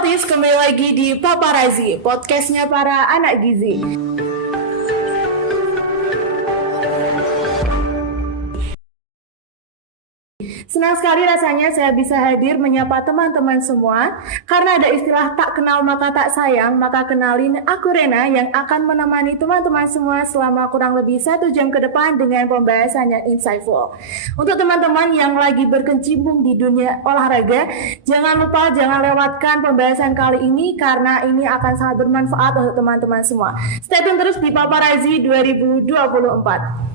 Altis, kembali lagi di Paparazi, podcastnya para anak gizi. Senang sekali rasanya saya bisa hadir menyapa teman-teman semua. Karena ada istilah tak kenal maka tak sayang, maka kenalin aku Rena yang akan menemani teman-teman semua selama kurang lebih 1 jam ke depan dengan pembahasan yang insightful. Untuk teman-teman yang lagi berkecimpung di dunia olahraga, jangan lewatkan pembahasan kali ini karena ini akan sangat bermanfaat untuk teman-teman semua. Stay tune terus di Paparazi 2024.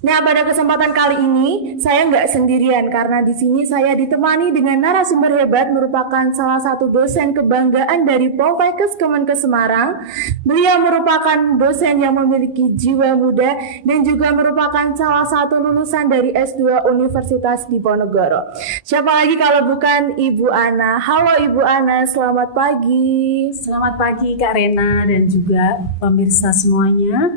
Nah, pada kesempatan kali ini saya nggak sendirian karena di sini saya ditemani dengan narasumber hebat merupakan salah satu dosen kebanggaan dari Poltekkes Kemenkes Semarang. Beliau merupakan dosen yang memiliki jiwa muda dan juga merupakan salah satu lulusan dari S2 Universitas Diponegoro. Siapa lagi kalau bukan Ibu Ana. Halo Ibu Ana, selamat pagi. Selamat pagi Kak Rena dan juga pemirsa semuanya.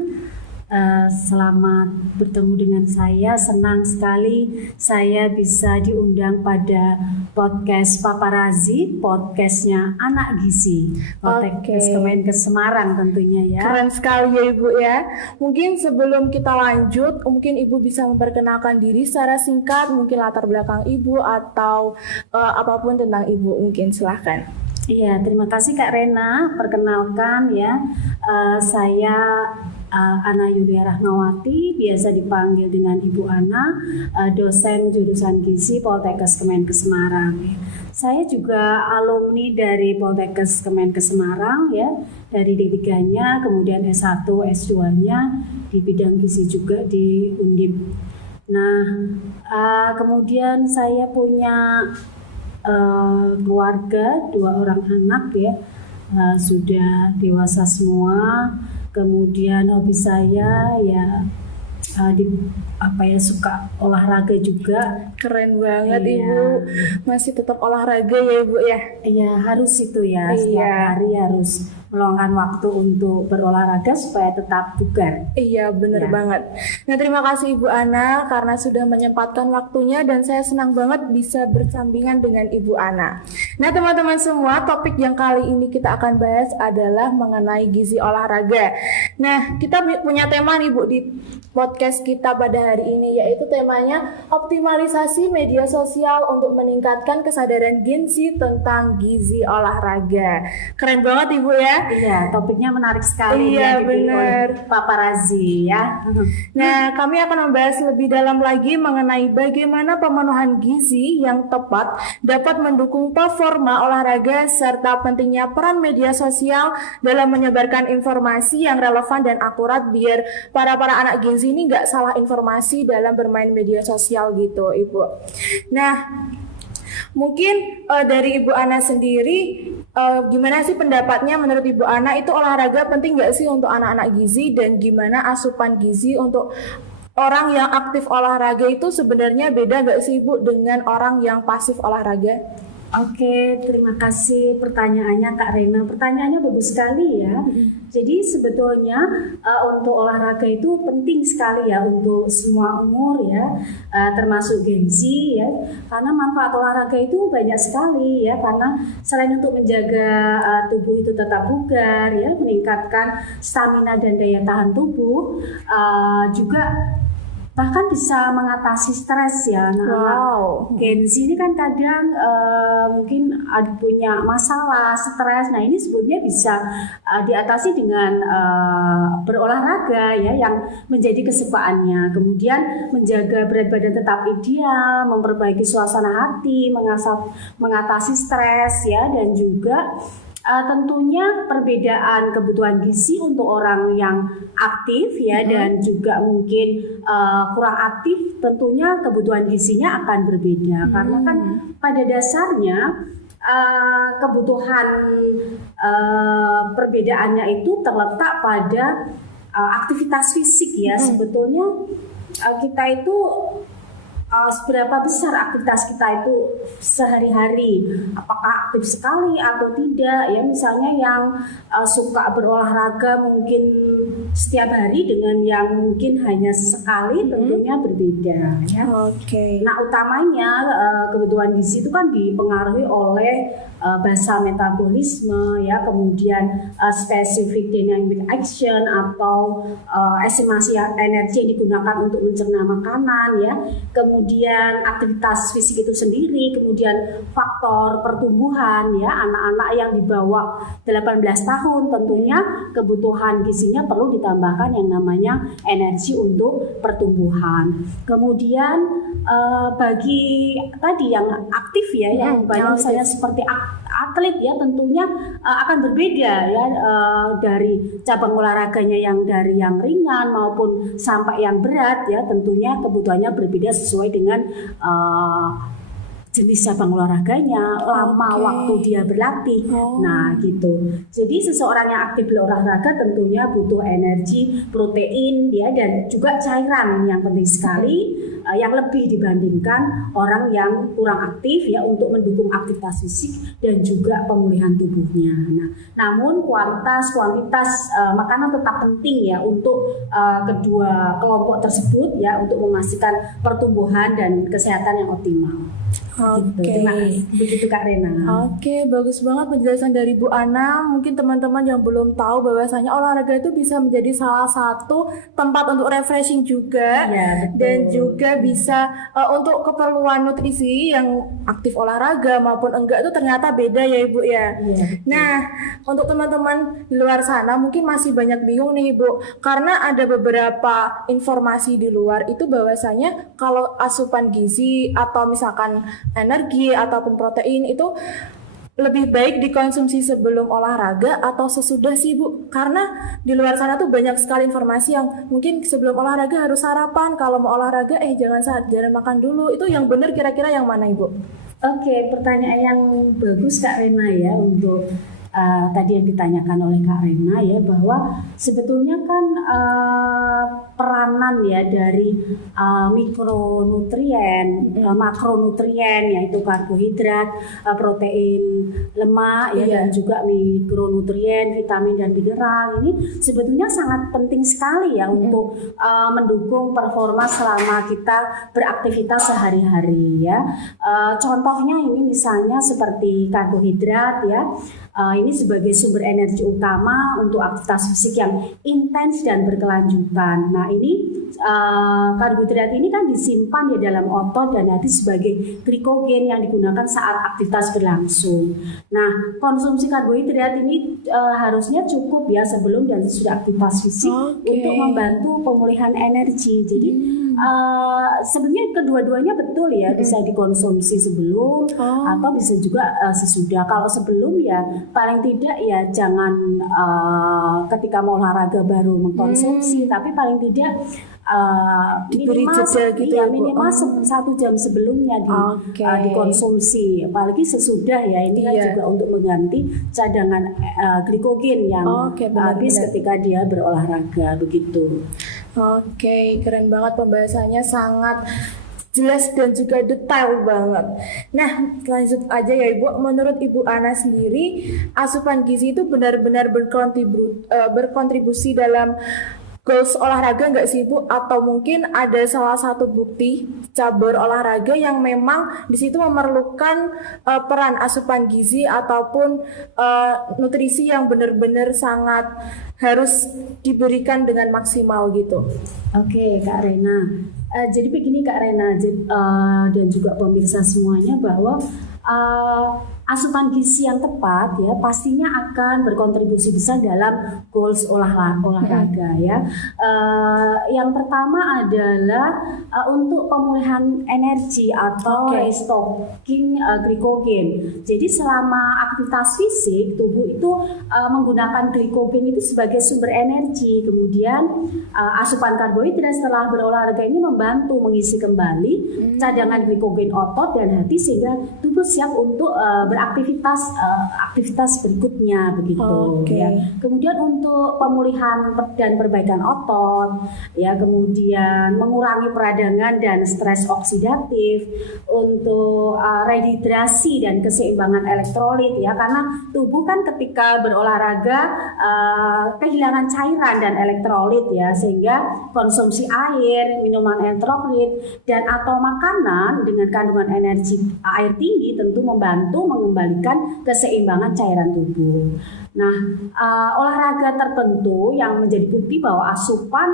Selamat bertemu dengan saya. Senang sekali saya bisa diundang pada podcast Paparazi, podcastnya Anak Gizi, Poltekkes Kemenkes Semarang tentunya ya. Keren sekali ya Ibu ya. Mungkin sebelum kita lanjut, mungkin Ibu bisa memperkenalkan diri secara singkat, mungkin latar belakang Ibu atau apapun tentang Ibu, mungkin silahkan. Iya, terima kasih Kak Rena. Perkenalkan ya, saya Ana Yulia Rahmawati, biasa dipanggil dengan Ibu Ana, dosen jurusan gizi Poltekkes Kemenkes Semarang. Saya juga alumni dari Poltekkes Kemenkes Semarang ya, dari D3-nya, kemudian S1, S2-nya di bidang gizi juga di Undip. Nah, kemudian saya punya keluarga, 2 orang anak ya, sudah dewasa semua. Kemudian hobi saya ya suka olahraga juga. Keren banget Ibu, masih tetap olahraga ya Ibu ya? Iya, harus itu ya, setiap hari harus meluangkan waktu untuk berolahraga supaya tetap bugar. Iya, bener banget. Nah, terima kasih Ibu Ana karena sudah menyempatkan waktunya dan saya senang banget bisa bersampingan dengan Ibu Ana. Nah, teman-teman semua, topik yang kali ini kita akan bahas adalah mengenai gizi olahraga. Nah, kita punya tema nih Bu di podcast kita pada hari ini, yaitu temanya optimalisasi media sosial untuk meningkatkan kesadaran gizi tentang gizi olahraga. Keren banget Ibu ya. Iya, topiknya menarik sekali. Iya, benar. Paparazi ya. Nah, kami akan membahas lebih dalam lagi mengenai bagaimana pemenuhan gizi yang tepat dapat mendukung performa olahraga serta pentingnya peran media sosial dalam menyebarkan informasi yang relevan dan akurat biar para anak gizi ini nggak salah informasi dalam bermain media sosial gitu, Ibu. Nah, mungkin dari Ibu Ana sendiri, gimana sih pendapatnya menurut Ibu Ana, itu olahraga penting nggak sih untuk anak-anak gizi, dan gimana asupan gizi untuk orang yang aktif olahraga itu sebenarnya beda nggak sih Ibu dengan orang yang pasif olahraga? Oke, terima kasih pertanyaannya Kak Rena. Pertanyaannya bagus sekali ya. Jadi sebetulnya untuk olahraga itu penting sekali ya untuk semua umur ya, termasuk Gen Z ya. Karena manfaat olahraga itu banyak sekali ya. Karena selain untuk menjaga tubuh itu tetap bugar ya, meningkatkan stamina dan daya tahan tubuh, juga bahkan bisa mengatasi stres ya. Gen Z ini kan kadang mungkin punya masalah stres. Nah, ini sebetulnya bisa diatasi dengan berolahraga ya, yang menjadi kesukaannya. Kemudian menjaga berat badan tetap ideal, memperbaiki suasana hati, mengatasi stres ya, dan juga tentunya perbedaan kebutuhan gizi untuk orang yang aktif ya, dan juga mungkin kurang aktif, tentunya kebutuhan gizinya akan berbeda. Karena kan pada dasarnya kebutuhan perbedaannya itu terletak pada aktivitas fisik ya. Sebetulnya kita itu seberapa besar aktivitas kita itu sehari-hari, apakah aktif sekali atau tidak ya. Misalnya yang suka berolahraga mungkin setiap hari dengan yang mungkin hanya sesekali, tentunya berbeda ya. Oke. Nah, utamanya kebutuhan gizi itu kan dipengaruhi oleh basal metabolisme ya, kemudian specific dynamic action atau estimasi energi yang digunakan untuk mencerna makanan ya, kemudian aktivitas fisik itu sendiri, kemudian faktor pertumbuhan ya, anak-anak yang di bawah 18 tahun tentunya kebutuhan gizinya perlu ditambahkan yang namanya energi untuk pertumbuhan. Kemudian bagi tadi yang aktif ya, yang banyak misalnya seperti atlet ya, tentunya akan berbeda ya dari cabang olahraganya, yang dari yang ringan maupun sampai yang berat ya, tentunya kebutuhannya berbeda sesuai dengan jenis cabang olahraganya, lama waktu dia berlatih. Nah gitu. Jadi seseorang yang aktif berolahraga tentunya butuh energi, protein ya, dan juga cairan yang penting sekali, yang lebih dibandingkan orang yang kurang aktif ya, untuk mendukung aktivitas fisik dan juga pemulihan tubuhnya. Nah, namun kuantitas makanan tetap penting ya untuk kedua kelompok tersebut ya, untuk memastikan pertumbuhan dan kesehatan yang optimal. Oke, begitu Kak Rena. Oke, bagus banget penjelasan dari Bu Ana. Mungkin teman-teman yang belum tahu bahwasanya olahraga itu bisa menjadi salah satu tempat untuk refreshing juga, ya, dan juga bisa untuk keperluan nutrisi yang aktif olahraga maupun enggak itu ternyata beda ya Ibu ya. Nah, untuk teman-teman di luar sana mungkin masih banyak bingung nih Ibu, karena ada beberapa informasi di luar itu bahwasanya kalau asupan gizi atau misalkan energi ataupun protein itu lebih baik dikonsumsi sebelum olahraga atau sesudah sih Bu? Karena di luar sana tuh banyak sekali informasi yang mungkin sebelum olahraga harus sarapan, kalau mau olahraga jangan makan dulu. Itu yang benar kira-kira yang mana Ibu? Oke, pertanyaan yang bagus Kak Rena ya, untuk tadi yang ditanyakan oleh Kak Rena ya, bahwa sebetulnya kan peranan ya dari mikronutrien, makronutrien yaitu karbohidrat, protein, lemak ya, dan juga mikronutrien, vitamin dan mineral ini sebetulnya sangat penting sekali ya untuk mendukung performa selama kita beraktivitas sehari-hari ya. Contohnya ini misalnya seperti karbohidrat ya. Ini sebagai sumber energi utama untuk aktivitas fisik yang intens dan berkelanjutan. Nah ini karbohidrat ini kan disimpan di dalam otot dan hati sebagai glikogen yang digunakan saat aktivitas berlangsung. Nah, konsumsi karbohidrat ini harusnya cukup ya sebelum dan sesudah aktivitas fisik untuk membantu pemulihan energi. Jadi sebenarnya kedua-duanya betul ya, bisa dikonsumsi sebelum atau bisa juga sesudah. Kalau sebelum ya paling tidak ya jangan ketika mau olahraga baru mengkonsumsi, tapi paling tidak minimal 1 jam sebelumnya dikonsumsi. Apalagi sesudah ya, ini kan juga untuk mengganti cadangan glikogen yang habis ketika dia berolahraga begitu. Oke, keren banget pembahasannya, sangat jelas dan juga detail banget. Nah, lanjut aja ya Ibu. Menurut Ibu Ana sendiri, asupan gizi itu benar-benar berkontribusi dalam goals olahraga nggak sih Bu? Atau mungkin ada salah satu bukti cabur olahraga yang memang di situ memerlukan peran asupan gizi ataupun nutrisi yang benar-benar sangat harus diberikan dengan maksimal gitu. Oke, Kak Rena. Jadi begini Kak Rena dan juga pemirsa semuanya, bahwa asupan gizi yang tepat ya pastinya akan berkontribusi besar dalam goals olahraga ya. Yang pertama adalah untuk pemulihan energi atau restocking glikogen. Jadi selama aktivitas fisik tubuh itu menggunakan glikogen itu sebagai sumber energi. Kemudian asupan karbohidrat setelah berolahraga ini membantu mengisi kembali cadangan glikogen otot dan hati sehingga tubuh siap untuk aktivitas berikutnya begitu ya. Kemudian untuk pemulihan dan perbaikan otot ya, kemudian mengurangi peradangan dan stres oksidatif, untuk rehidrasi dan keseimbangan elektrolit ya, karena tubuh kan ketika berolahraga kehilangan cairan dan elektrolit ya, sehingga konsumsi air, minuman elektrolit dan atau makanan dengan kandungan energi air tinggi tentu membantu mengembalikan keseimbangan cairan tubuh. Nah, olahraga tertentu yang menjadi bukti bahwa asupan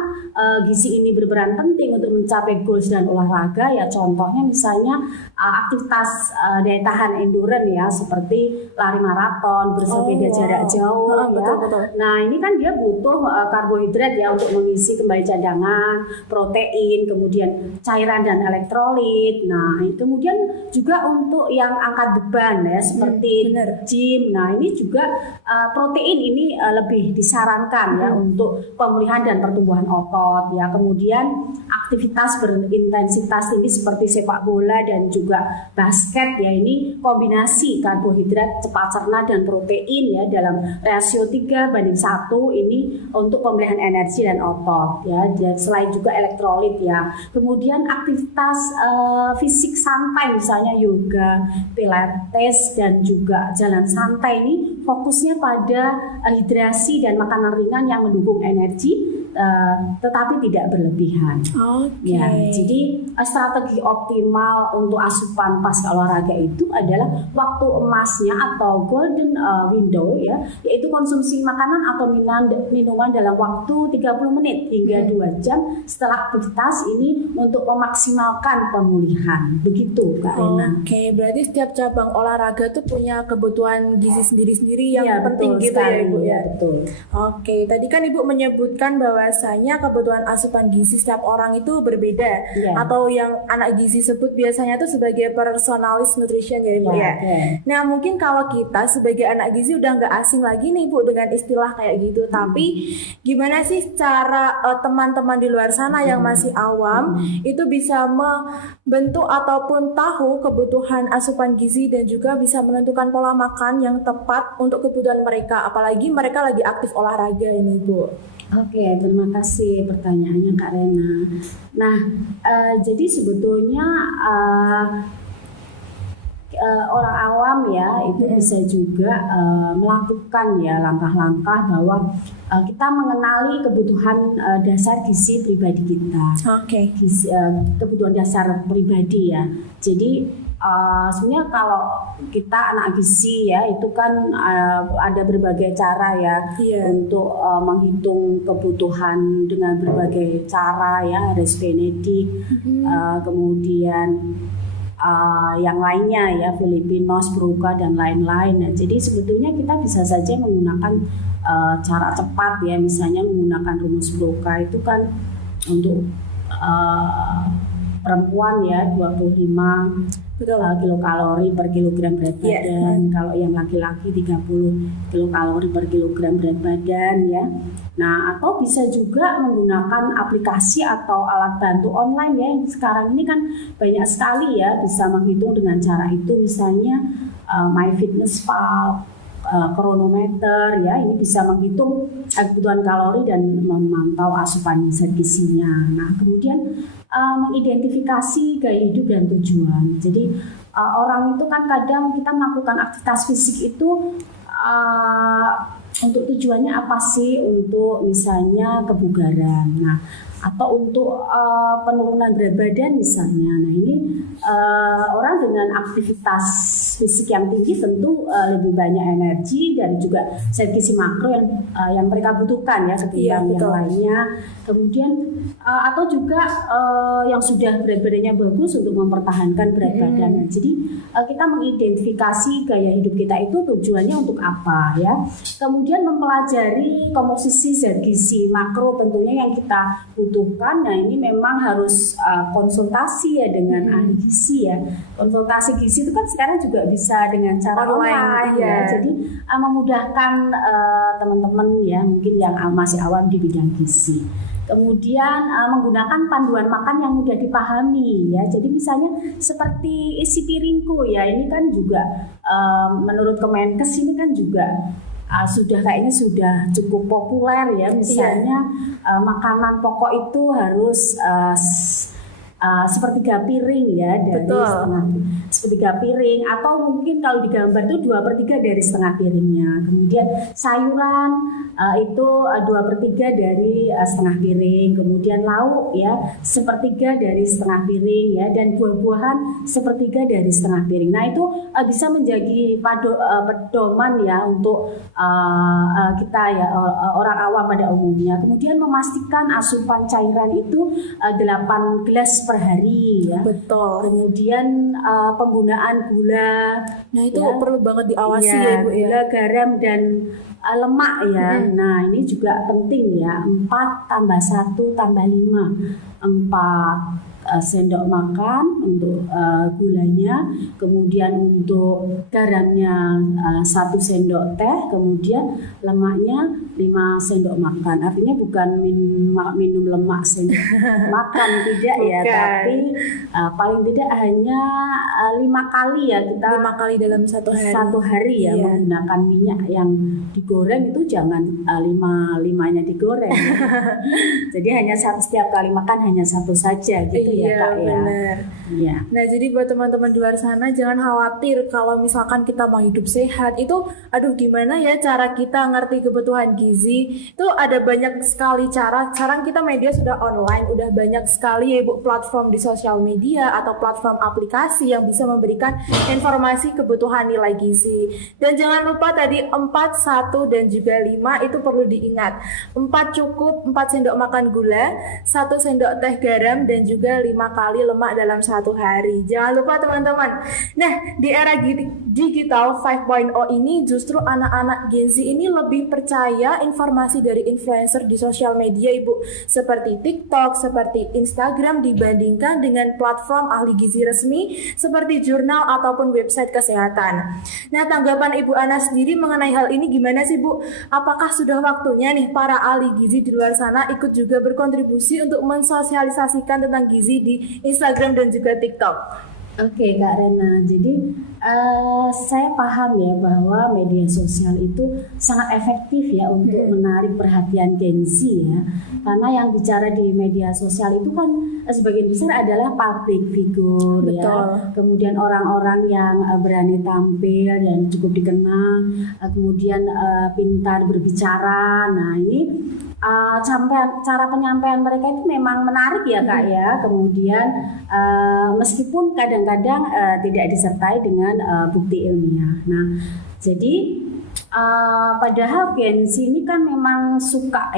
gizi ini berperan penting untuk mencapai goals dan olahraga, ya contohnya misalnya aktivitas daya tahan endurance ya, seperti lari maraton, bersepeda jarak jauh ya. Betul. Nah, ini kan dia butuh karbohidrat ya untuk mengisi kembali cadangan, protein, kemudian cairan dan elektrolit. Nah, kemudian juga untuk yang angkat beban ya, seperti gym. Nah, ini juga protein ini lebih disarankan ya untuk pemulihan dan pertumbuhan otot ya. Kemudian aktivitas berintensitas tinggi seperti sepak bola dan juga basket ya, ini kombinasi karbohidrat, cepat cerna dan protein ya dalam rasio 3:1 ini untuk pemulihan energi dan otot ya. Dan selain juga elektrolit ya. Kemudian aktivitas fisik santai misalnya yoga, pilates dan juga jalan santai, ini fokusnya pada hidrasi dan makanan ringan yang mendukung energi tetapi tidak berlebihan. Ya, jadi strategi optimal untuk asupan pasca olahraga itu adalah waktu emasnya atau golden window ya, yaitu konsumsi makanan atau minuman dalam waktu 30 menit hingga 2 jam setelah aktivitas ini untuk memaksimalkan pemulihan. Begitu Kak Rena. Oke, berarti setiap cabang olahraga tuh punya kebutuhan gizi sendiri-sendiri yang Ya, penting betul gitu sekali, ya Ibu ya. Betul. Oke, tadi kan Ibu menyebutkan bahwasanya kebutuhan asupan gizi setiap orang itu berbeda, atau yang anak gizi sebut biasanya tuh sebagai personalized nutrition ya Ibu ya. Nah, mungkin kalau kita sebagai anak gizi udah nggak asing lagi nih Bu dengan istilah kayak gitu, tapi gimana sih cara teman-teman di luar sana yang masih awam itu bisa membentuk ataupun tahu kebutuhan asupan gizi dan juga bisa menentukan pola makan yang tepat untuk kebutuhan mereka, apalagi mereka lagi aktif olahraga ini Bu. Oke, terima kasih pertanyaannya Kak Rena. Nah, jadi sebetulnya orang awam ya itu bisa juga melakukan ya langkah-langkah bahwa kita mengenali kebutuhan dasar gizi pribadi kita. Kebutuhan dasar pribadi ya. Jadi sebenarnya kalau kita anak gizi ya itu kan ada berbagai cara ya untuk menghitung kebutuhan dengan berbagai cara ya, Harris Benedict, kemudian yang lainnya ya, Filipinos, Bruca dan lain-lain. Nah, jadi sebetulnya kita bisa saja menggunakan cara cepat ya, misalnya menggunakan rumus Bruca itu kan untuk perempuan ya 25 kilokalori per kilogram berat badan. Kalau yang laki-laki 30 kilokalori per kilogram berat badan ya. Nah, atau bisa juga menggunakan aplikasi atau alat bantu online ya. Sekarang ini kan banyak sekali ya bisa menghitung dengan cara itu, misalnya MyFitnessPal, kronometer ya, ini bisa menghitung kebutuhan kalori dan memantau asupan zat gizinya. Nah, kemudian mengidentifikasi gaya hidup dan tujuan. Jadi orang itu kan kadang kita melakukan aktivitas fisik itu untuk tujuannya apa sih? Untuk misalnya kebugaran, nah atau untuk penurunan berat badan misalnya. Nah, ini orang dengan aktivitas fisik yang tinggi tentu lebih banyak energi dan juga zat gizi makro yang mereka butuhkan ya ketimbang yang lainnya. Kemudian atau juga yang sudah berat badannya bagus untuk mempertahankan berat badan. Nah, jadi kita mengidentifikasi gaya hidup kita itu tujuannya untuk apa ya. Kemudian mempelajari komposisi zat gizi makro tentunya yang kita butuhkan. Nah, ini memang harus konsultasi ya dengan ahli gizi ya. Konsultasi gizi itu kan sekarang juga bisa dengan cara online ya. Jadi memudahkan teman-teman ya mungkin yang masih awam di bidang gizi. Kemudian menggunakan panduan makan yang mudah dipahami ya. Jadi misalnya seperti isi piringku ya, ini kan juga menurut Kemenkes ini kan juga kayaknya sudah cukup populer ya. Misalnya makanan pokok itu harus sepertiga piring ya dari Betul. sepertiga piring, atau mungkin kalau digambar itu 2/3 dari setengah piringnya. Kemudian sayuran itu 2/3 dari setengah piring. Kemudian lauk ya sepertiga dari setengah piring ya, dan buah-buahan sepertiga dari setengah piring. Nah itu bisa menjadi pedoman ya untuk kita ya orang awam pada umumnya. Kemudian memastikan asupan cairan itu 8 gelas per hari ya. Betul. Kemudian penggunaan gula. Nah itu Ya. perlu banget diawasi Iya, ya Ibu ya. gula, garam dan lemak ya. Nah ini juga penting ya. 4 tambah 1 tambah 5. 4 sendok makan untuk gulanya, kemudian untuk garamnya 1 sendok teh, kemudian lemaknya 5 sendok makan. Artinya bukan minum lemak sendok makan, tidak ya, Bukan. tapi paling tidak hanya 5 kali ya kita 5 kali dalam satu hari. satu hari ya Iya. menggunakan minyak yang digoreng itu jangan limanya digoreng. Jadi hanya setiap kali makan hanya 1 saja gitu ya Iya, Kak ya. benar. Iya. Nah, jadi buat teman-teman di luar sana jangan khawatir kalau misalkan kita mau hidup sehat itu aduh gimana ya cara kita ngerti kebutuhan gizi. Itu ada banyak sekali cara. Sekarang kita media sudah online, udah banyak sekali ya Ibu platform di sosial media atau platform aplikasi yang bisa memberikan informasi kebutuhan nilai gizi. Dan jangan lupa tadi 4, 1 dan juga 5 itu perlu diingat. 4 cukup 4 sendok makan gula, 1 sendok teh garam dan juga 5 kali lemak dalam satu hari. Jangan lupa teman-teman. Nah, di era digital 5.0 ini justru anak-anak Gen Z ini lebih percaya informasi dari influencer di sosial media Ibu, seperti TikTok, seperti Instagram dibandingkan dengan platform ahli gizi resmi seperti jurnal ataupun website kesehatan. Nah, tanggapan Ibu Ana sendiri mengenai hal ini gimana sih Bu? Apakah sudah waktunya nih para ahli gizi di luar sana ikut juga berkontribusi untuk mensosialisasikan tentang gizi di Instagram dan juga TikTok? Oke Kak Rena, jadi saya paham ya bahwa media sosial itu sangat efektif ya untuk menarik perhatian Gen Z ya. Karena yang bicara di media sosial itu kan sebagian besar adalah public figure ya. Betul. Kemudian orang-orang yang berani tampil dan cukup dikenal, kemudian pintar berbicara. Nah ini cara penyampaian mereka itu memang menarik ya Kak ya. Kemudian meskipun kadang-kadang tidak disertai dengan bukti ilmiah. Nah jadi padahal Gen Z ini kan memang suka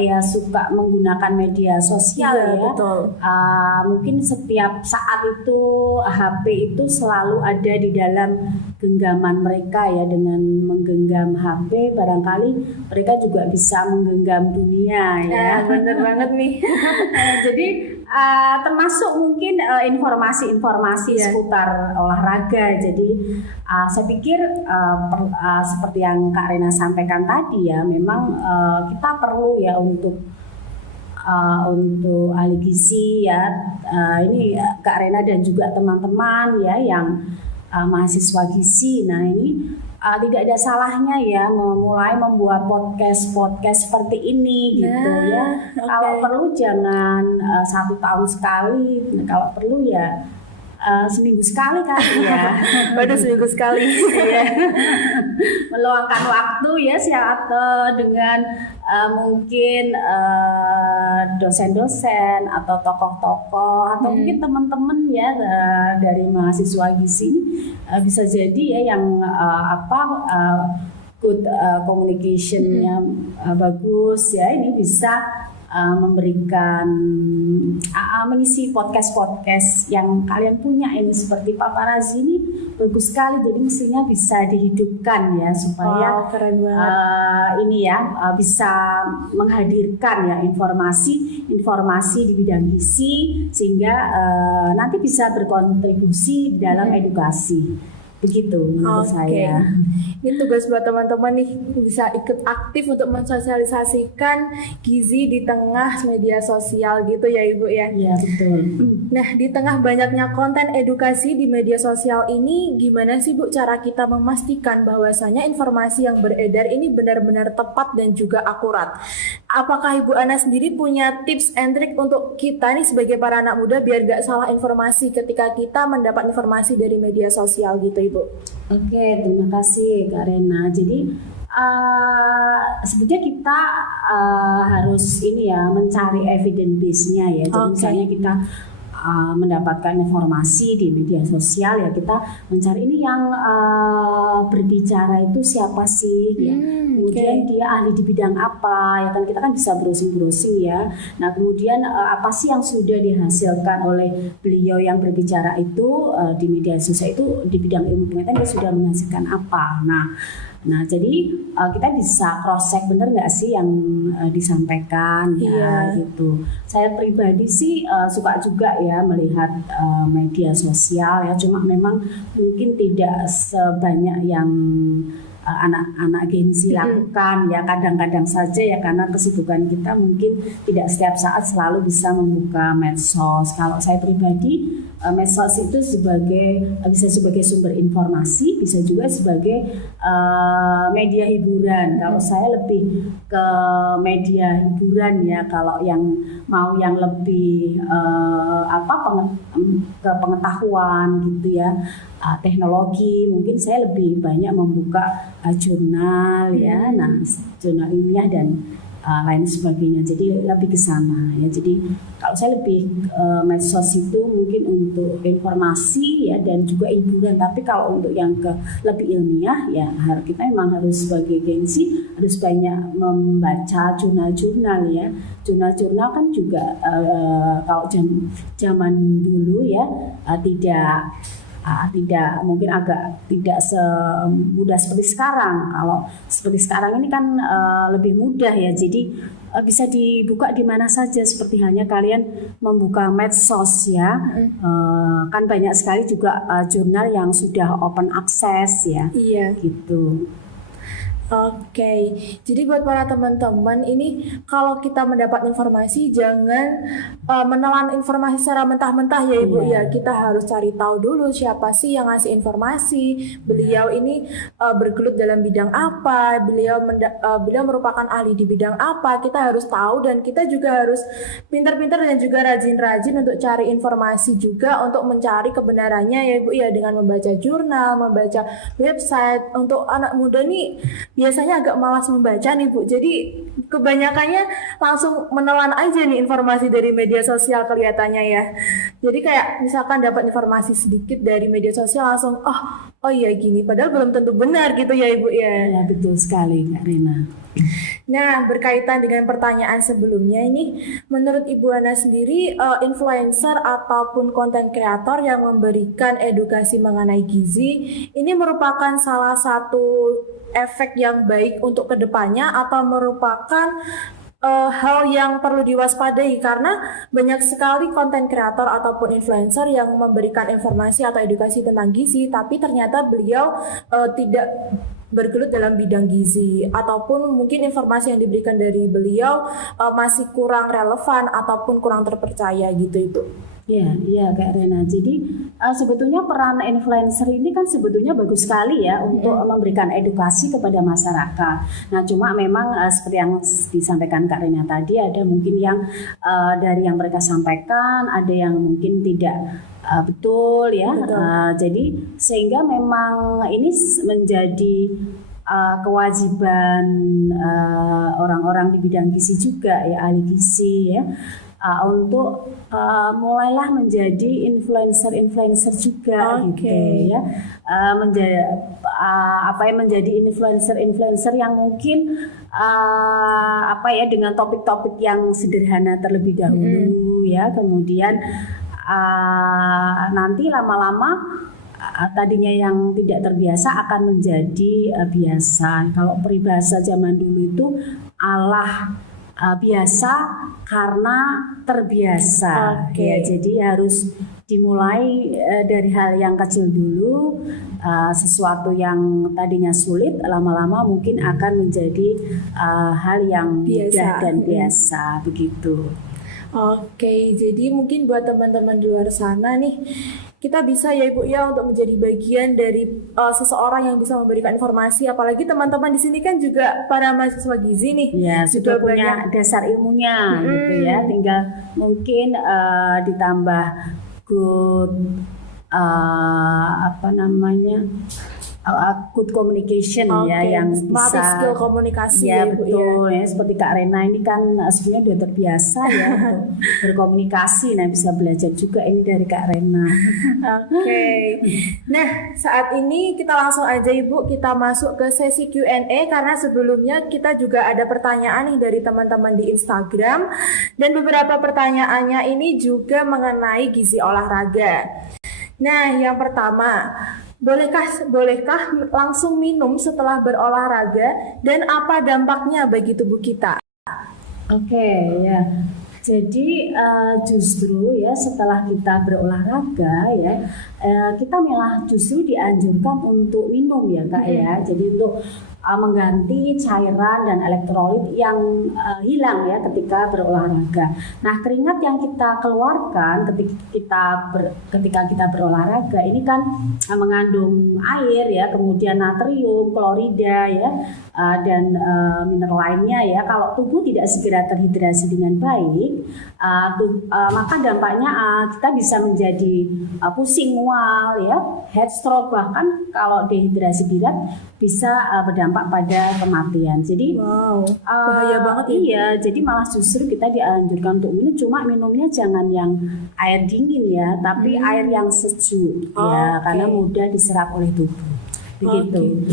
menggunakan media sosial Iya, ya. betul. Mungkin setiap saat itu HP itu selalu ada di dalam genggaman mereka ya. Dengan menggenggam HP barangkali mereka juga bisa menggenggam dunia ya. Bener banget nih. Jadi termasuk mungkin informasi-informasi Iya. seputar olahraga. Jadi saya pikir seperti yang Kak Rena sampaikan tadi ya, memang kita perlu ya untuk ahli gizi ya, ini Kak Rena dan juga teman-teman ya yang mahasiswa gizi. Nah ini tidak ada salahnya ya mulai membuat podcast seperti ini gitu ya. oke. Kalau perlu jangan 1 tahun sekali, kalau perlu ya seminggu sekali kali ya. Waduh, seminggu sekali. Iya. Meluangkan waktu ya saat dengan mungkin dosen-dosen atau tokoh-tokoh atau mungkin teman-teman ya dari mahasiswa gizi ini bisa jadi ya yang good communication-nya bagus ya, ini bisa memberikan mengisi podcast yang kalian punya ini seperti Paparazzi ini bagus sekali, jadi mestinya bisa dihidupkan ya supaya Keren banget. ini ya bisa menghadirkan ya informasi di bidang gizi sehingga nanti bisa berkontribusi di dalam edukasi. Begitu menurut saya. Ini tugas buat teman-teman nih bisa ikut aktif untuk mensosialisasikan gizi di tengah media sosial gitu ya Ibu ya. Iya betul. Nah, di tengah banyaknya konten edukasi di media sosial ini, gimana sih Bu cara kita memastikan bahwasanya informasi yang beredar ini benar-benar tepat dan juga akurat? apakah Ibu Ana sendiri punya tips and trick untuk kita nih sebagai para anak muda biar gak salah informasi ketika kita mendapat informasi dari media sosial gitu Ibu? Oke, terima kasih Kak Rena. Jadi sebetulnya kita harus ini ya mencari evidence base-nya ya. Jadi misalnya kita mendapatkan informasi di media sosial ya, kita mencari ini yang berbicara itu siapa sih ya, kemudian dia ahli di bidang apa ya kan, kita kan bisa browsing ya. Nah kemudian apa sih yang sudah dihasilkan oleh beliau yang berbicara itu di media sosial itu di bidang ilmu pengetahuan dia sudah menghasilkan apa. Nah jadi kita bisa cross check bener nggak sih yang disampaikan ya gitu. Saya pribadi sih suka juga ya melihat media sosial ya, cuma memang mungkin tidak sebanyak yang anak-anak Gen Z lakukan ya, kadang-kadang saja ya karena kesibukan kita mungkin tidak setiap saat selalu bisa membuka medsos. Kalau saya pribadi medsos itu bisa sebagai sumber informasi, bisa juga sebagai media hiburan. Kalau saya lebih ke media hiburan ya, kalau yang mau yang lebih ke pengetahuan gitu ya, teknologi, mungkin saya lebih banyak membuka jurnal ya, nah jurnal ilmiah dan lain sebagainya. Jadi lebih ke sana ya. Jadi kalau saya lebih medsos itu mungkin untuk informasi ya dan juga hiburan. Tapi kalau untuk yang ke lebih ilmiah ya kita memang harus sebagai Gen Z harus banyak membaca jurnal-jurnal ya. Jurnal-jurnal kan juga kalau zaman dulu ya tidak mungkin agak tidak semudah seperti sekarang. Kalau seperti sekarang ini kan lebih mudah ya, jadi bisa dibuka di mana saja seperti halnya kalian membuka medsos ya. Kan banyak sekali juga jurnal yang sudah open access ya. Iya. Gitu. Oke, jadi buat para teman-teman ini kalau kita mendapat informasi jangan menelan informasi secara mentah-mentah ya Ibu ya. Kita harus cari tahu dulu siapa sih yang ngasih informasi. Beliau ini bergelut dalam bidang apa, beliau merupakan ahli di bidang apa. Kita harus tahu dan kita juga harus pintar-pintar dan juga rajin-rajin untuk cari informasi juga untuk mencari kebenarannya ya Ibu ya, dengan membaca jurnal, membaca website. Untuk anak muda nih biasanya agak malas membaca nih Bu, jadi kebanyakannya langsung menelan aja nih informasi dari media sosial kelihatannya ya. Jadi kayak misalkan dapat informasi sedikit dari media sosial langsung oh iya gini, padahal belum tentu benar gitu ya Ibu ya. Ya betul sekali Kak Rena. Nah, berkaitan dengan pertanyaan sebelumnya ini, menurut Ibu Ana sendiri, influencer ataupun konten kreator yang memberikan edukasi mengenai gizi ini merupakan salah satu efek yang baik untuk kedepannya atau merupakan hal yang perlu diwaspadai, karena banyak sekali konten kreator ataupun influencer yang memberikan informasi atau edukasi tentang gizi, tapi ternyata beliau tidak bergelut dalam bidang gizi, ataupun mungkin informasi yang diberikan dari beliau masih kurang relevan ataupun kurang terpercaya gitu Ibu. Iya Kak Rena. Jadi sebetulnya peran influencer ini kan sebetulnya bagus sekali ya untuk memberikan edukasi kepada masyarakat. Nah cuma memang seperti yang disampaikan Kak Rena tadi, ada mungkin yang dari yang mereka sampaikan ada yang mungkin tidak betul ya. Jadi sehingga memang ini menjadi kewajiban orang-orang di bidang gizi juga ya, ahli gizi ya, untuk mulailah menjadi influencer juga gitu ya, menjadi influencer yang mungkin dengan topik-topik yang sederhana terlebih dahulu ya, kemudian nanti lama-lama tadinya yang tidak terbiasa akan menjadi biasa. Kalau peribahasa zaman dulu itu biasa karena terbiasa. Ya, jadi harus dimulai dari hal yang kecil dulu. Sesuatu yang tadinya sulit lama-lama mungkin akan menjadi hal yang mudah dan biasa begitu. Oke, jadi mungkin buat teman-teman di luar sana nih kita bisa ya Ibu ya untuk menjadi bagian dari seseorang yang bisa memberikan informasi, apalagi teman-teman di sini kan juga para mahasiswa gizi nih. Ya, sudah punya dasar ilmunya gitu ya. Tinggal mungkin ditambah good good communication ya, yang bisa skill komunikasi ya, Ibu, betul ya. Seperti Kak Rena ini kan sebenarnya udah terbiasa ya untuk berkomunikasi. Nah, bisa belajar juga ini dari Kak Rena. Oke. Nah, saat ini kita langsung aja Ibu, kita masuk ke sesi Q&A, karena sebelumnya kita juga ada pertanyaan nih dari teman-teman di Instagram, dan beberapa pertanyaannya ini juga mengenai gizi olahraga. Nah, yang pertama, bolehkah langsung minum setelah berolahraga, dan apa dampaknya bagi tubuh kita? Oke, ya. Jadi justru ya setelah kita berolahraga ya, kita malah justru dianjurkan untuk minum ya Kak ya. Jadi untuk mengganti cairan dan elektrolit yang hilang ya ketika berolahraga. Nah, keringat yang kita keluarkan ketika kita berolahraga ini kan mengandung air ya, kemudian natrium, klorida ya, dan mineral lainnya ya. Kalau tubuh tidak segera terhidrasi dengan baik, maka dampaknya kita bisa menjadi pusing, mual ya, head stroke, bahkan kalau dehidrasi berat bisa berdampak pada kematian. Jadi bahaya banget ya. Iya, jadi malah justru kita dianjurkan untuk minum, cuma minumnya jangan yang air dingin ya, tapi air yang sejuk ya, karena mudah diserap oleh tubuh. Begitu.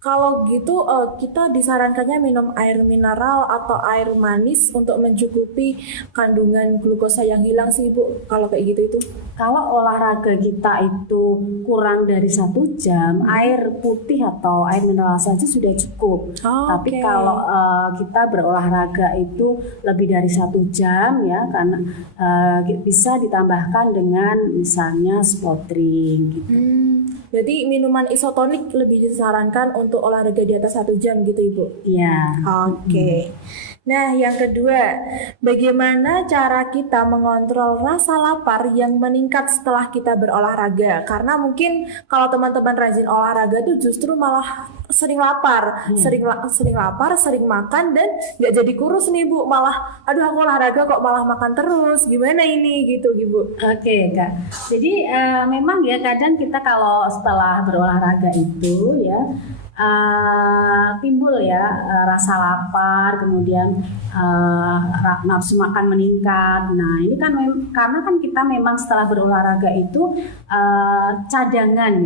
Kalau gitu kita disarankannya minum air mineral atau air manis untuk mencukupi kandungan glukosa yang hilang sih Ibu, kalau kayak gitu itu. Kalau olahraga kita itu kurang dari 1 jam, air putih atau air mineral saja sudah cukup. Tapi kalau kita berolahraga itu lebih dari 1 jam ya, karena bisa ditambahkan dengan misalnya sport drink gitu. Berarti minuman isotonik lebih disarankan untuk olahraga di atas 1 jam gitu Ibu? Iya. Oke. Nah, yang kedua, bagaimana cara kita mengontrol rasa lapar yang meningkat setelah kita berolahraga? Karena mungkin kalau teman-teman rajin olahraga tuh justru malah sering lapar, sering lapar, sering makan, dan nggak jadi kurus nih Bu. Malah, aduh aku olahraga kok malah makan terus. Gimana ini gitu Ibu? Oke Kak. Jadi memang ya kadang kita kalau setelah berolahraga itu ya timbul ya rasa lapar, kemudian nafsu makan meningkat. Nah, ini kan karena kan kita memang setelah berolahraga itu cadangan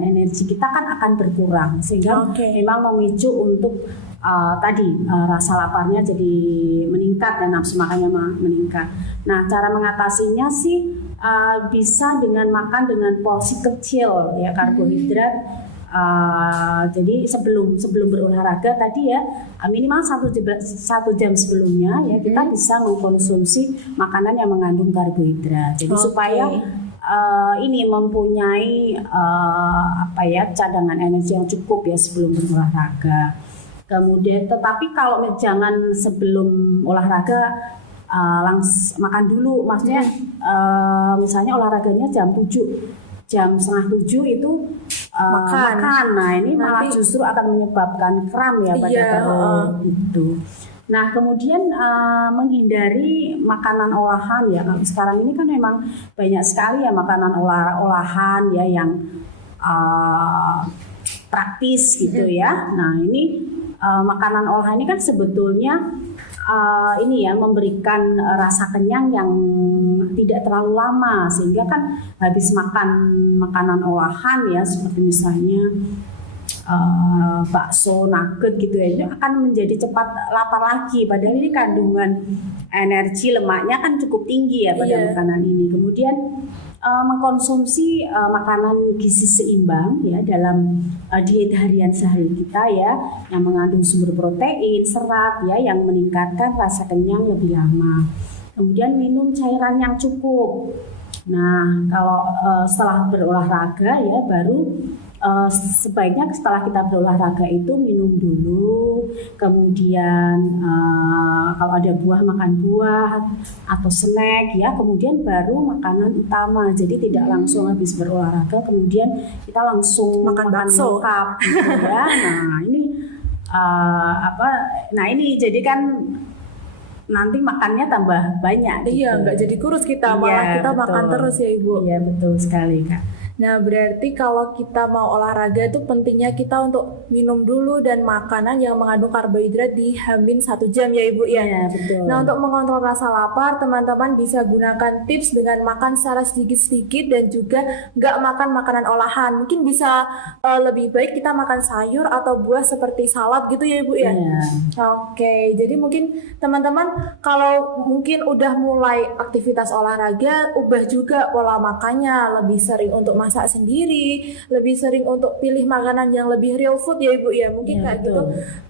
energi kita kan akan berkurang, sehingga memang memicu untuk rasa laparnya jadi meningkat dan nafsu makannya meningkat. Nah, cara mengatasinya sih bisa dengan makan dengan porsi kecil ya, karbohidrat. Jadi sebelum berolahraga tadi ya, minimal 1 jam sebelumnya ya, kita bisa mengkonsumsi makanan yang mengandung karbohidrat. Jadi supaya ini mempunyai cadangan energi yang cukup ya sebelum berolahraga. Kemudian tetapi kalau jangan sebelum olahraga langsung makan dulu, maksudnya misalnya olahraganya jam 7, jam setengah 7 itu makan. Nah, ini malah justru akan menyebabkan kram ya pada perut itu. Nah, kemudian menghindari makanan olahan ya. Sekarang ini kan memang banyak sekali ya makanan olahan ya yang praktis gitu ya. Nah, ini makanan olahan ini kan sebetulnya ini ya memberikan rasa kenyang yang tidak terlalu lama, sehingga kan habis makan makanan olahan ya seperti misalnya bakso, nugget gitu ya, itu akan menjadi cepat lapar lagi, padahal ini kandungan energi lemaknya kan cukup tinggi ya pada makanan ini. Kemudian mengkonsumsi makanan gizi seimbang ya dalam diet harian sehari kita ya, yang mengandung sumber protein, serat ya, yang meningkatkan rasa kenyang lebih lama. Kemudian minum cairan yang cukup. Nah, kalau setelah berolahraga ya baru sebaiknya setelah kita berolahraga itu minum dulu, kemudian kalau ada buah makan buah atau snack ya, kemudian baru makanan utama. Jadi tidak langsung habis berolahraga kemudian kita langsung Makan bakso. lengkap gitu ya. Nah ini jadi kan nanti makannya tambah banyak gitu. Iya, nggak jadi kurus kita, malah Iya, kita betul. makan terus ya Ibu. Iya betul sekali Kak. Nah, berarti kalau kita mau olahraga itu pentingnya kita untuk minum dulu dan makanan yang mengandung karbohidrat di Hamin 1 jam ya Ibu ya. Iya betul. Nah, untuk mengontrol rasa lapar, teman-teman bisa gunakan tips dengan makan secara sedikit-sedikit dan juga nggak makan makanan olahan. Mungkin bisa lebih baik kita makan sayur atau buah seperti salad gitu ya Ibu ya. Iya. Oke, jadi mungkin teman-teman kalau mungkin udah mulai aktivitas olahraga, ubah juga pola makannya, lebih sering untuk masak sendiri, lebih sering untuk pilih makanan yang lebih real food ya Ibu ya. Mungkin Ya, kayak betul. gitu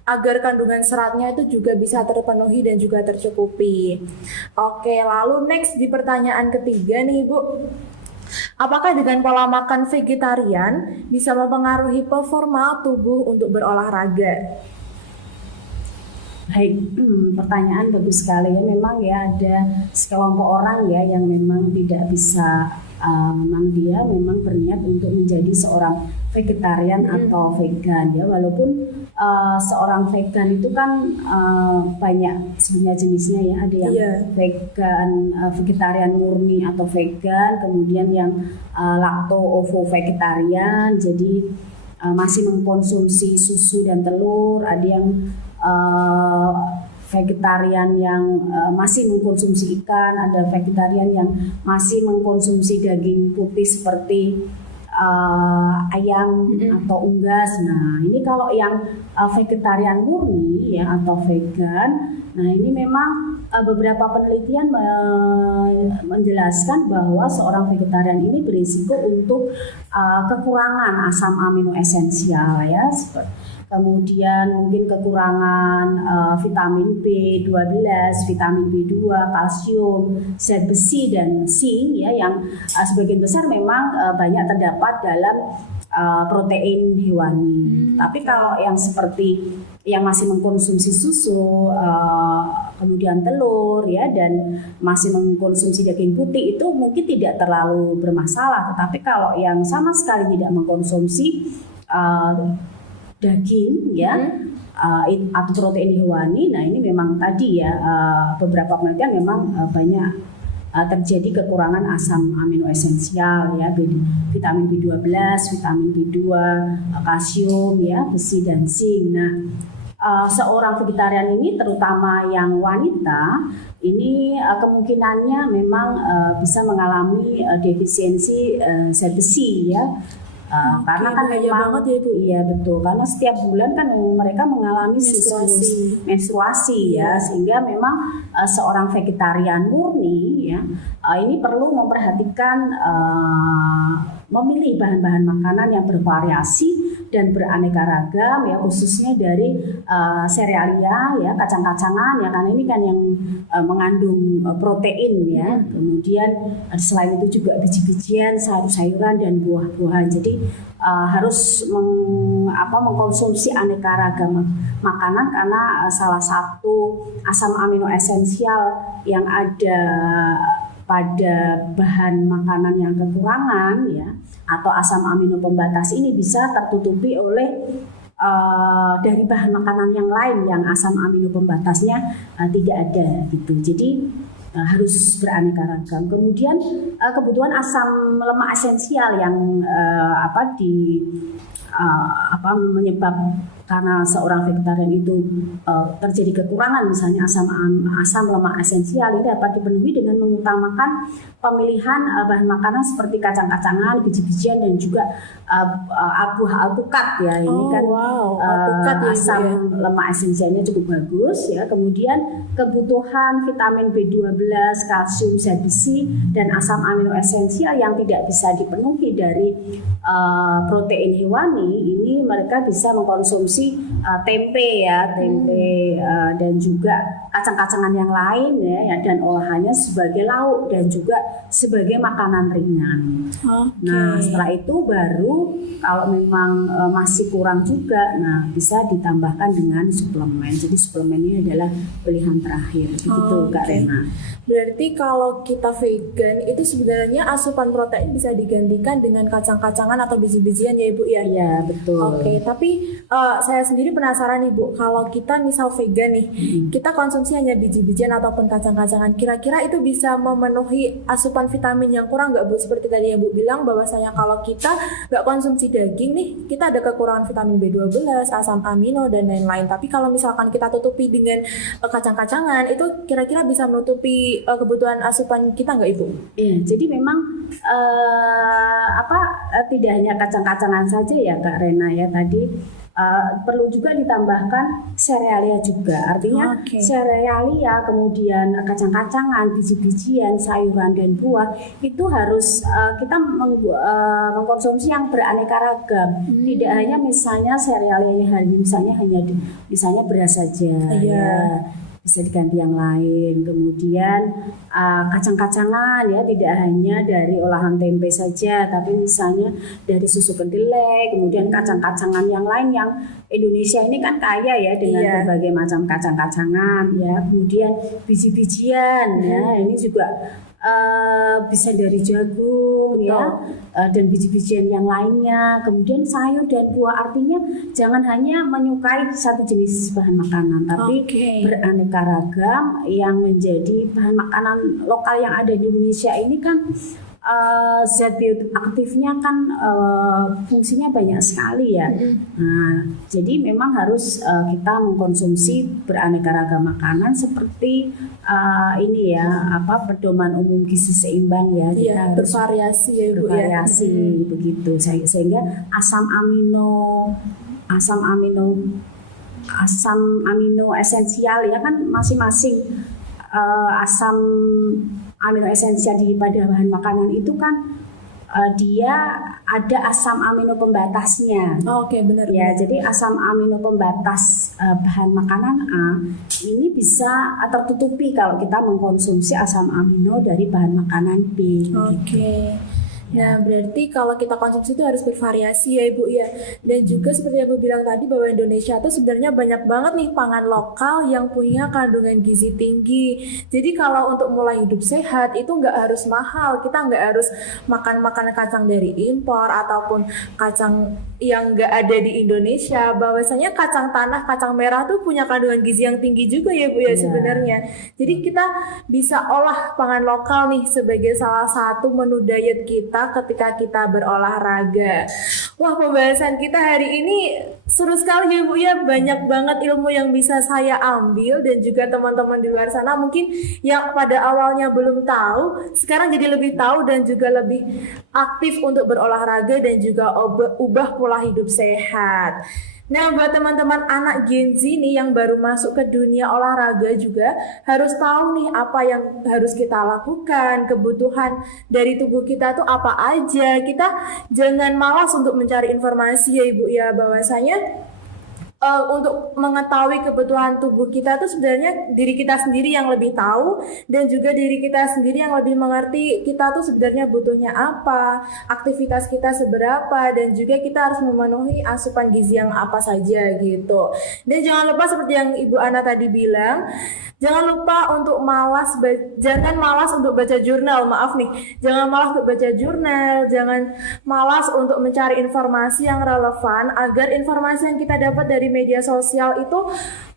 agar kandungan seratnya itu juga bisa terpenuhi dan juga tercukupi. Oke, lalu next di pertanyaan ketiga nih Ibu. Apakah dengan pola makan vegetarian bisa mempengaruhi performa tubuh untuk berolahraga? Baik, pertanyaan bagus sekali ya. Memang ya ada sekelompok orang ya yang memang tidak bisa, memang dia memang berniat untuk menjadi seorang vegetarian atau vegan ya. Walaupun seorang vegan itu kan banyak sebenarnya jenisnya ya. Ada yang Iya. vegan, vegetarian murni atau vegan, kemudian yang lakto-ovo vegetarian. Jadi masih mengkonsumsi susu dan telur. Ada yang vegetarian yang masih mengkonsumsi ikan, ada vegetarian yang masih mengkonsumsi daging putih seperti ayam atau unggas. Nah, ini kalau yang vegetarian murni ya atau vegan, nah ini memang beberapa penelitian menjelaskan bahwa seorang vegetarian ini berisiko untuk kekurangan asam amino esensial ya, kemudian mungkin kekurangan vitamin B12, vitamin B2, kalsium, zat besi dan zinc ya, yang sebagian besar memang banyak terdapat dalam protein hewani. Tapi kalau yang seperti yang masih mengkonsumsi susu, kemudian telur ya, dan masih mengkonsumsi daging putih itu mungkin tidak terlalu bermasalah. Tetapi kalau yang sama sekali tidak mengkonsumsi daging ya atau protein hewani, nah ini memang tadi ya beberapa penelitian memang banyak terjadi kekurangan asam amino esensial ya, vitamin B12, vitamin B2, kalsium ya, besi dan zinc. Nah, seorang vegetarian ini terutama yang wanita ini kemungkinannya memang bisa mengalami defisiensi zat besi ya. Karena kan bahaya memang banget ya, Ibu. Iya betul, karena setiap bulan kan mereka mengalami siklus menstruasi ya, sehingga memang seorang vegetarian murni ya ini perlu memperhatikan memilih bahan-bahan makanan yang bervariasi dan beraneka ragam ya, khususnya dari serealia ya, kacang-kacangan ya, karena ini kan yang mengandung protein ya. Kemudian selain itu juga biji-bijian, sayur-sayuran dan buah-buahan. Jadi harus mengkonsumsi aneka ragam makanan, karena salah satu asam amino esensial yang ada pada bahan makanan yang kekurangan ya, atau asam amino pembatas ini bisa tertutupi oleh dari bahan makanan yang lain yang asam amino pembatasnya tidak ada gitu. Jadi harus beraneka ragam. Kemudian kebutuhan asam lemak esensial yang menyebab karena seorang vegetarian itu terjadi kekurangan misalnya asam lemak esensial, ini dapat dipenuhi dengan mengutamakan pemilihan bahan makanan seperti kacang-kacangan, biji-bijian dan juga buah alpukat ya. Ini kan alpukat ya, asam ya. lemak esensialnya cukup bagus ya. Kemudian kebutuhan vitamin B12, kalsium, zat besi dan asam amino esensial yang tidak bisa dipenuhi dari protein hewani, ini mereka bisa mengkonsumsi mengkonsumsi tempe ya, dan juga kacang-kacangan yang lain ya, dan olahannya sebagai lauk dan juga sebagai makanan ringan. Nah, setelah itu baru kalau memang masih kurang juga, nah bisa ditambahkan dengan suplemen. Jadi suplemen ini adalah pilihan terakhir, begitu Kak Rena. Berarti kalau kita vegan itu sebenarnya asupan protein bisa digantikan dengan kacang-kacangan atau biji-bijian ya Ibu ya? Iya, betul. Tapi saya sendiri penasaran Ibu, kalau kita misal vegan nih, kita konsumsi hanya biji-bijian ataupun kacang-kacangan, kira-kira itu bisa memenuhi asupan vitamin yang kurang nggak Bu? Seperti tadi yang Bu bilang bahwasanya kalau kita nggak konsumsi daging nih, kita ada kekurangan vitamin B12, asam amino dan lain-lain. Tapi kalau misalkan kita tutupi dengan kacang-kacangan, itu kira-kira bisa menutupi kebutuhan asupan kita nggak Ibu? Iya, jadi memang tidak hanya kacang-kacangan saja ya Kak Rena ya, tadi perlu juga ditambahkan serealia juga. Artinya serealia, kemudian kacang-kacangan, biji-bijian, sayuran dan buah itu harus kita mengkonsumsi yang beraneka ragam. Tidak hanya misalnya serealia misalnya beras saja ya. Bisa diganti yang lain. Kemudian kacang-kacangan ya, tidak hanya dari olahan tempe saja, tapi misalnya dari susu kedelai, kemudian kacang-kacangan yang lain yang Indonesia ini kan kaya ya dengan berbagai macam kacang-kacangan ya. Kemudian biji-bijian ya, ini juga bisa dari jagung ya, dan biji-bijian yang lainnya. Kemudian sayur dan buah, artinya jangan hanya menyukai satu jenis bahan makanan, tapi beraneka ragam yang menjadi bahan makanan lokal yang ada di Indonesia ini kan zat bioaktifnya kan fungsinya banyak sekali ya. Nah, jadi memang harus kita mengkonsumsi beraneka ragam makanan seperti ini ya, pedoman umum gizi seimbang ya. Kita harus bervariasi ya Ibu ya. Begitu, sehingga asam amino esensial ya kan, masing-masing asam amino esensial pada bahan makanan itu kan dia ada asam amino pembatasnya. Benar. Ya, jadi asam amino pembatas bahan makanan A ini bisa tertutupi kalau kita mengkonsumsi asam amino dari bahan makanan B. Nah, berarti kalau kita konsumsi itu harus bervariasi ya Ibu ya. Dan juga seperti yang Ibu bilang tadi bahwa Indonesia itu sebenarnya banyak banget nih pangan lokal yang punya kandungan gizi tinggi. Jadi kalau untuk mulai hidup sehat itu nggak harus mahal. Kita nggak harus makan kacang dari impor ataupun kacang yang nggak ada di Indonesia. Bahwasanya kacang tanah, kacang merah tuh punya kandungan gizi yang tinggi juga ya Bu ya sebenarnya. Jadi kita bisa olah pangan lokal nih sebagai salah satu menu diet kita ketika kita berolahraga. Wah, pembahasan kita hari ini seru sekali ya Bu ya, banyak banget ilmu yang bisa saya ambil dan juga teman-teman di luar sana mungkin yang pada awalnya belum tahu sekarang jadi lebih tahu dan juga lebih aktif untuk berolahraga dan juga ubah pola hidup sehat. Nah, buat teman-teman anak Gen Z nih yang baru masuk ke dunia olahraga juga harus tahu nih apa yang harus kita lakukan, kebutuhan dari tubuh kita tuh apa aja. Kita jangan malas untuk mencari informasi ya Ibu ya, bahwasanya untuk mengetahui kebutuhan tubuh kita tuh sebenarnya diri kita sendiri yang lebih tahu dan juga diri kita sendiri yang lebih mengerti kita tuh sebenarnya butuhnya apa, aktivitas kita seberapa, dan juga kita harus memenuhi asupan gizi yang apa saja gitu. Dan jangan lupa seperti yang Ibu Ana tadi bilang, jangan lupa untuk jangan malas untuk baca jurnal, jangan malas untuk baca jurnal, jangan malas untuk mencari informasi yang relevan agar informasi yang kita dapat dari media sosial itu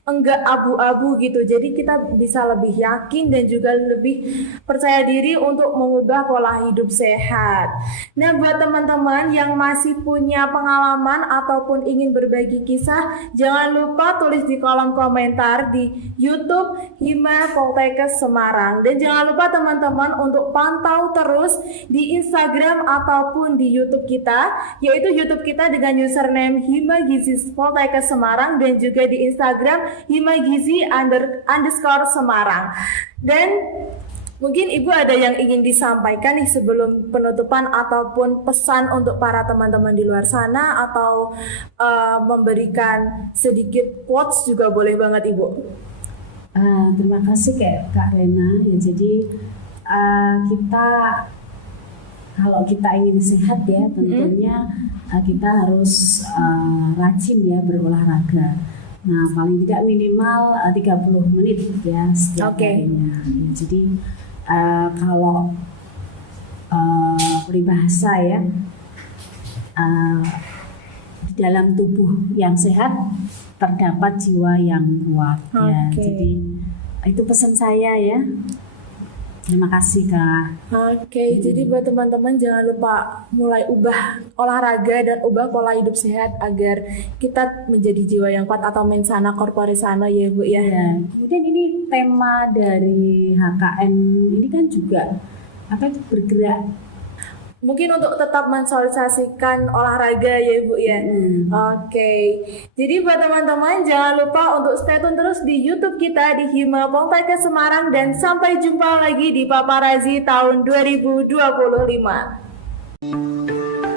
enggak abu-abu gitu. Jadi kita bisa lebih yakin dan juga lebih percaya diri untuk mengubah pola hidup sehat. Nah, buat teman-teman yang masih punya pengalaman ataupun ingin berbagi kisah, jangan lupa tulis di kolom komentar di YouTube Hima Poltekkes Semarang. Dan jangan lupa teman-teman untuk pantau terus di Instagram ataupun di YouTube kita, yaitu YouTube kita dengan username Hima Gizi Poltekkes Semarang dan juga di Instagram Hima Gizi _Semarang. Dan Mungkin Ibu ada yang ingin disampaikan nih sebelum penutupan ataupun pesan untuk para teman-teman di luar sana atau memberikan sedikit quotes juga boleh banget Ibu. Terima kasih Kak Rena. Ya, jadi kita kalau kita ingin sehat ya tentunya kita harus rajin ya berolahraga. Nah paling tidak minimal 30 menit ya setiap harinya. Ya, jadi kalau peribahasa ya di dalam tubuh yang sehat terdapat jiwa yang kuat ya. Jadi itu pesan saya ya. Terima kasih Kak. Jadi buat teman-teman jangan lupa mulai ubah olahraga dan ubah pola hidup sehat agar kita menjadi jiwa yang kuat atau mensana corpore sano ya Bu ya. Kemudian ini tema dari HKN ini kan juga bergerak. Mungkin untuk tetap mensosialisasikan olahraga ya Bu ya. Jadi buat teman-teman jangan lupa untuk stay tune terus di YouTube kita di Hima Poltekkes Semarang dan sampai jumpa lagi di Paparazi tahun 2025.